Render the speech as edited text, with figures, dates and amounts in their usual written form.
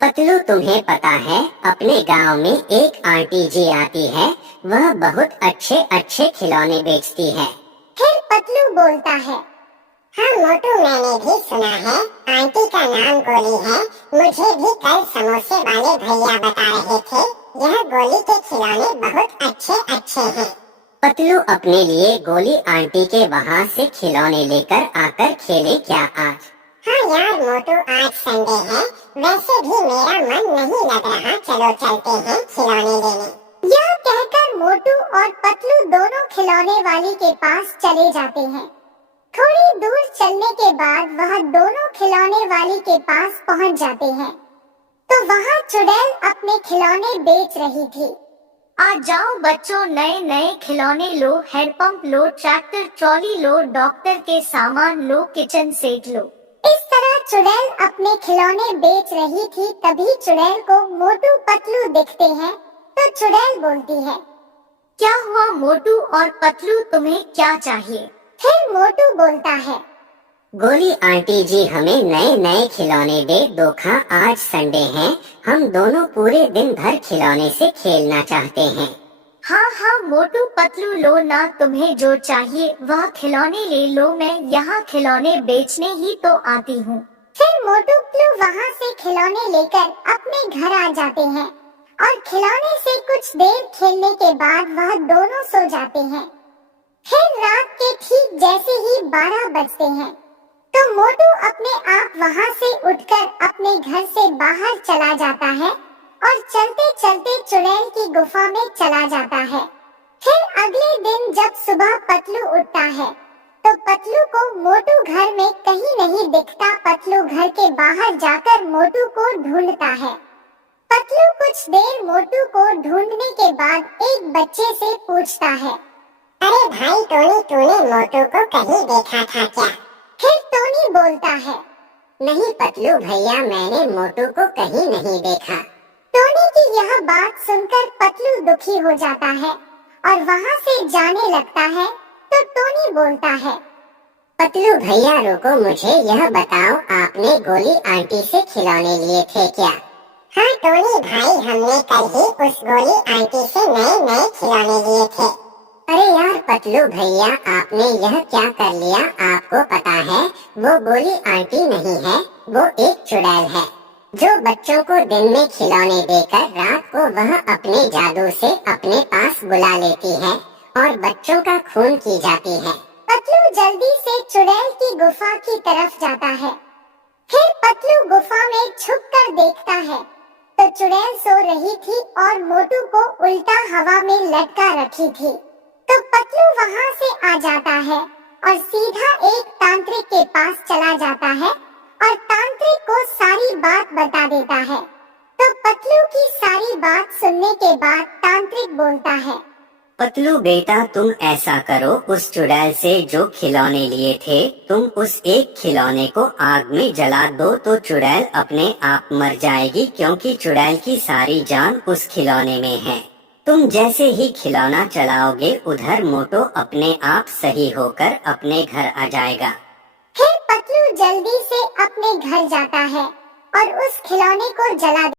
पतलू, तुम्हें पता है अपने गांव में एक आंटी जी आती है। वह बहुत अच्छे अच्छे खिलौने बेचती है। फिर पतलू बोलता है, हाँ मोटू, मैंने भी सुना है, आंटी का नाम गोली है। मुझे भी कल समोसे वाले भैया बता रहे थे, यह गोली के खिलौने बहुत अच्छे अच्छे हैं। पतलू अपने लिए गोली आंटी के वहाँ से खिलौने लेकर आकर खेले क्या आज? हाँ यार मोटू, आज संडे है, वैसे भी मेरा मन नहीं लग रहा, चलो चलते हैं खिलौने लेने। यह कहकर मोटू और पतलू दोनों खिलौने वाली के पास चले जाते हैं। थोड़ी दूर चलने के बाद वह दोनों खिलौने वाली के पास पहुंच जाते हैं, तो वहाँ चुड़ैल अपने खिलौने बेच रही थी। आ जाओ बच्चों, नए नए खिलौने लो, हैंडपंप लो, ट्रैक्टर ट्रॉली लो, डॉक्टर के सामान लो, किचन सेट लो। इस तरह चुड़ैल अपने खिलौने बेच रही थी। तभी चुड़ैल को मोटू पतलू दिखते हैं, तो चुड़ैल बोलती है, क्या हुआ मोटू और पतलू, तुम्हें क्या चाहिए? फिर मोटू बोलता है, गोली आंटी जी हमें नए नए खिलौने दे दो खा, आज संडे है, हम दोनों पूरे दिन भर खिलौने से खेलना चाहते हैं। हाँ हाँ मोटू पतलू, लो ना, तुम्हें जो चाहिए वह खिलौने ले लो, मैं यहाँ खिलौने बेचने ही तो आती हूँ। फिर मोटू पतलू वहाँ से खिलौने लेकर अपने घर आ जाते हैं और खिलौने से कुछ देर खेलने के बाद वह दोनों सो जाते हैं। फिर रात के ठीक जैसे ही 12 बजते हैं, तो मोटू अपने आप वहाँ से उठकर अपने घर से बाहर चला जाता है और चलते चलते चुड़ैल की गुफा में चला जाता है। फिर अगले दिन जब सुबह पतलू उठता है, तो पतलू को मोटू घर में कहीं नहीं दिखता। पतलू घर के बाहर जाकर मोटू को ढूंढता है। पतलू कुछ देर मोटू को ढूंढने के बाद एक बच्चे से पूछता है, अरे भाई टोनी, तूने मोटू को कहीं देखा था क्या? फिर टोनी बोलता है, नहीं पतलू भैया, मैंने मोटू को कहीं नहीं देखा। टोनी की यह बात सुनकर पतलू दुखी हो जाता है और वहाँ से जाने लगता है। तो टोनी बोलता है, पतलू भैया रुको, मुझे यह बताओ, आपने गोली आंटी से खिलौने लिए थे क्या? हाँ टोनी भाई, हमने कल ही उस गोली आंटी से नए नए खिलौने लिए थे। अरे यार पतलू भैया, आपने यह क्या कर लिया? आपको पता है वो गोली आंटी नहीं है, वो एक चुड़ैल है, जो बच्चों को दिन में खिलौने देकर रात को वह अपने जादू से अपने पास बुला लेती है और बच्चों का खून की जाती है। पतलू जल्दी से चुड़ैल की गुफा की तरफ जाता है। फिर पतलू गुफा में छुपकर देखता है, तो चुड़ैल सो रही थी और मोटू को उल्टा हवा में लटका रखी थी। तो पतलू वहाँ से आ जाता है और सीधा एक तांत्रिक के पास चला जाता है और तांत्रिक को सारी बात बता देता है। तो पतलू की सारी बात सुनने के बाद तांत्रिक बोलता है, पतलू बेटा, तुम ऐसा करो, उस चुड़ैल से जो खिलौने लिए थे, तुम उस एक खिलौने को आग में जला दो, तो चुड़ैल अपने आप मर जाएगी, क्योंकि चुड़ैल की सारी जान उस खिलौने में है। तुम जैसे ही खिलौना चलाओगे, उधर मोटू अपने आप सही होकर अपने घर आ जाएगा। फिर पतलू जल्दी से अपने घर जाता है और उस खिलौने को जला